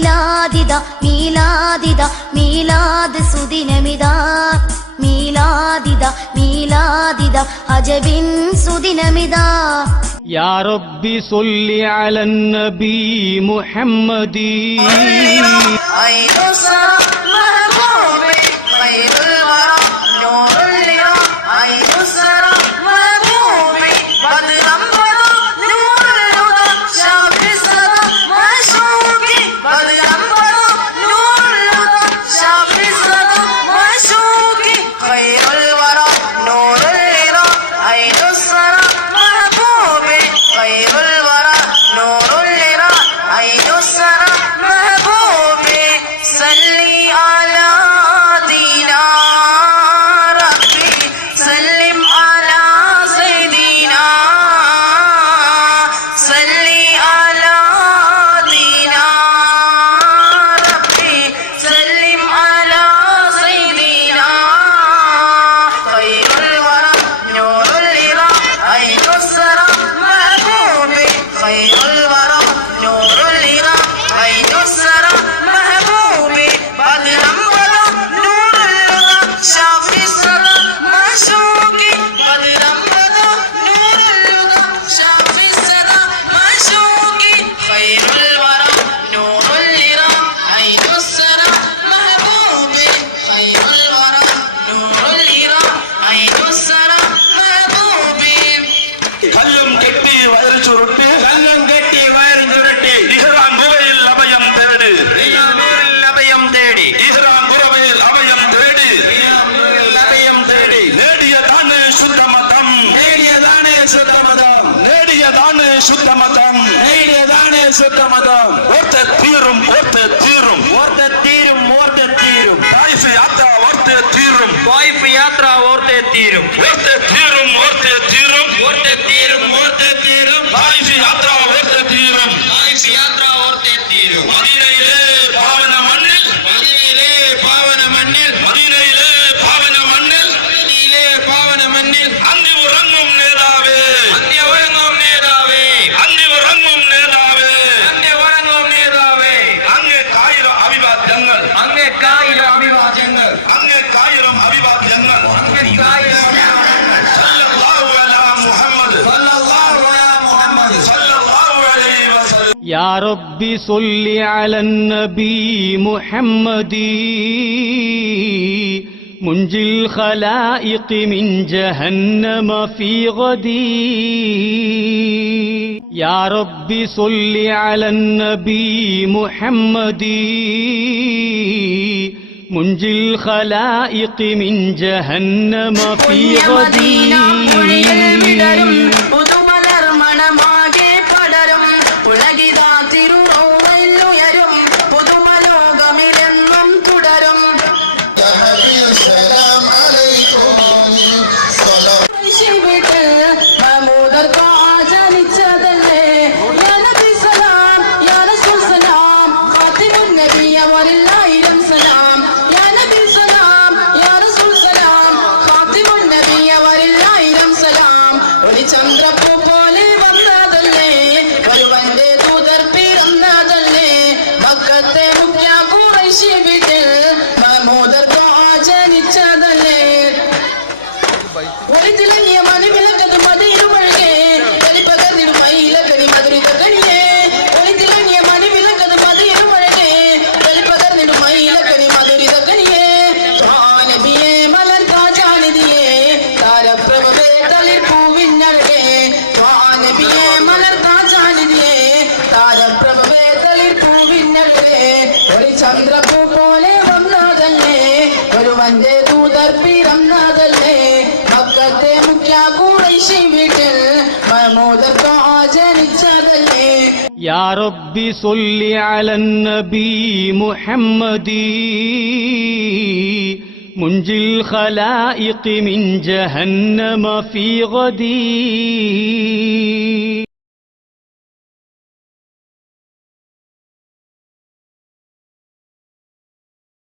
മീലാദിദ മീലാദിദ മീലാദ് സുദിനമിതാ മീലാദിദ മീലാദിദ അജബിൻ സുദിനമിതാ യാ റബ്ബി സ്വല്ലി അലൻ നബി മുഹമ്മദി ശുദ്ധമതം ഓർത്ത് തീരും ഓർത്ത് തീരും ഓർത്ത് തീരും ഓർത്ത് തീരും തായിഫ് യാത്ര ഓർത്ത് തീരും തായിഫ് യാത്ര ഓർത്ത് തീരും ഓർത്ത് തീരും ഓർത്ത് തീരും ഓർത്ത് തീരും ഓർത്ത് തീരും തായിഫ് യാത്ര ഓർത്ത് തീരും തായിഫ് യാത്ര ഓർത്ത് തീരും മദീനയിലെ പാവന മണ്ണിൽ മദീനയിലെ പാവന മണ്ണിൽ മദീനയിലെ പാവന മണ്ണിൽ മദീനയിലെ പാവന മണ്ണിൽ അന്തി ഉറങ്ങും നേതാവേ അന്തി ഉറങ്ങും നേതാവേ അന്തി ഉറങ്ങും നേതാവേ يا ربي صل على النبي محمد منجي الخلائق من جهنم في غدي يا ربي صل على النبي محمد منجي الخلائق من جهنم في غدي ചന്ദ്രപ്പൂ പോലെ വന്നതല്ലേ ഒരുവന്റെ ദൂതർ പിറന്നതല്ലേ മക്കത്തെ മുഖ്യ ഖുറൈശി വീട്ടിൽ മഹ്മൂദർ ജനിച്ചതല്ലേ يا ربي صل على النبي محمد منجي الخلائق من جهنم في غدي